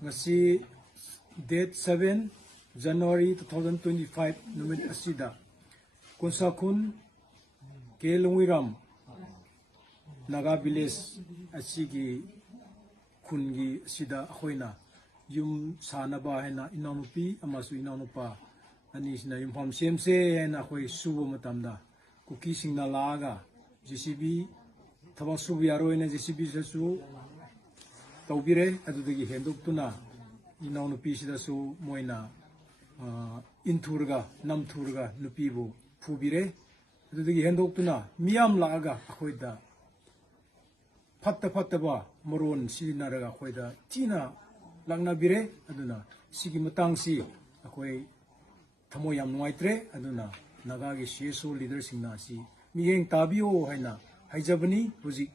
Ngasi date 7 January 2025 numit asida Kunsakun ke Lungwiram Naga village asigi kungi sida hoina yum sanaba hena inanupi amasu inanupa ani sina yum pham semse hena khoi subo matamda Kuki Singna Naga JCB Thabak subu yaroina JCB sasu Taubire adudagi hendoptuna inanupi sida su moina inturga namturga nupibu phubire adudagi hendoptuna miyam laaga akhoida fatta moron silinaraga akhoida tina langna bire aduna sigi matangsi akhoi thamo yam nuaitre aduna naga gi CSO leader singna si miyeng tabio haina haijabani buji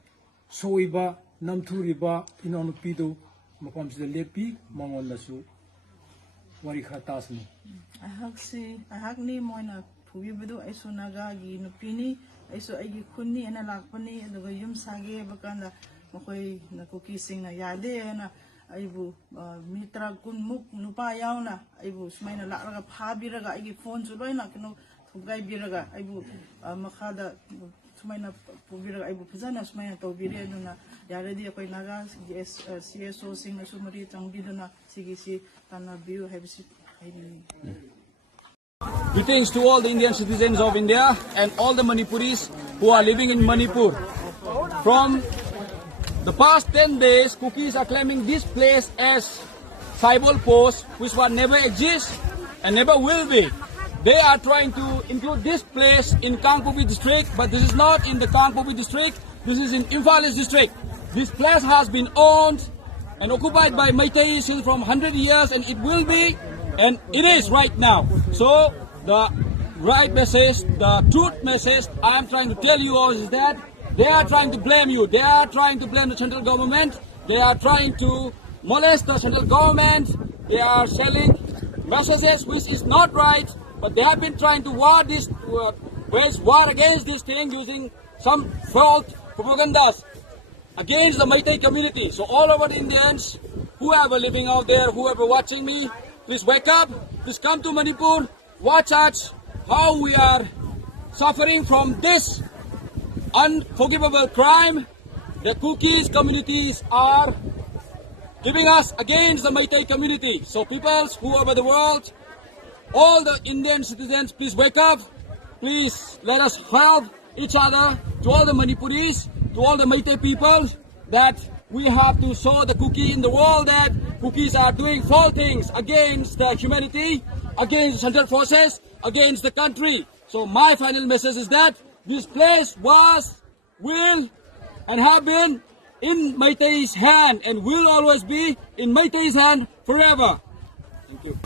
soiba namthuriba inanupido mapamsida lepi mangondasu wari khatasni ahakni moina phubibudu aisu naga gi nupini aisu aigi khunni ana lakpani aduga yum sage bakanda mokoi na Kuki Singna yade na aibu mitra kun muk nupa yauna aibu sumaina lakraga phabiraga aigi phone su loina kino thugai biraga aibu makhada sumaina pubiraga aibu phajana sumaina tobire aduna yaredi akoi naga CSO singna sumari changbiduna sigisi Tana view habisi haini. Greetings to all the Indian citizens of India and all the Manipuris who are living in Manipur. From the past 10 days, Kukis are claiming this place as tribal post, which will never exist and never will be. They are trying to include this place in Kangpopi district, but this is not in the Kangpopi district. This is in Imphal district. This place has been owned and occupied by Meeot since from 100 years, and it will be, and it is right now. So the right message, the truth message I am trying to tell you all is that they are trying to blame you. They are trying to blame the central government. They are trying to molest the central government. They are selling messages which is not right, but they have been trying to wage war against this thing using some false propagandas against the Meeot community. So all over the Indians, whoever living out there, whoever watching me, please wake up, please come to Manipur, watch us, how we are suffering from this unforgivable crime the Kukis communities are giving us against the Meeot community. So peoples who over the world, all the Indian citizens, please wake up, please let us help each other, to all the Manipuris, to all the Meeot people, that we have to show the Kuki in the world that Kukis are doing foul things against the humanity, against the central forces, against the country. So my final message is that this place was, will, and have been in Meetot's hand and will always be in Meetot's hand forever. Thank you.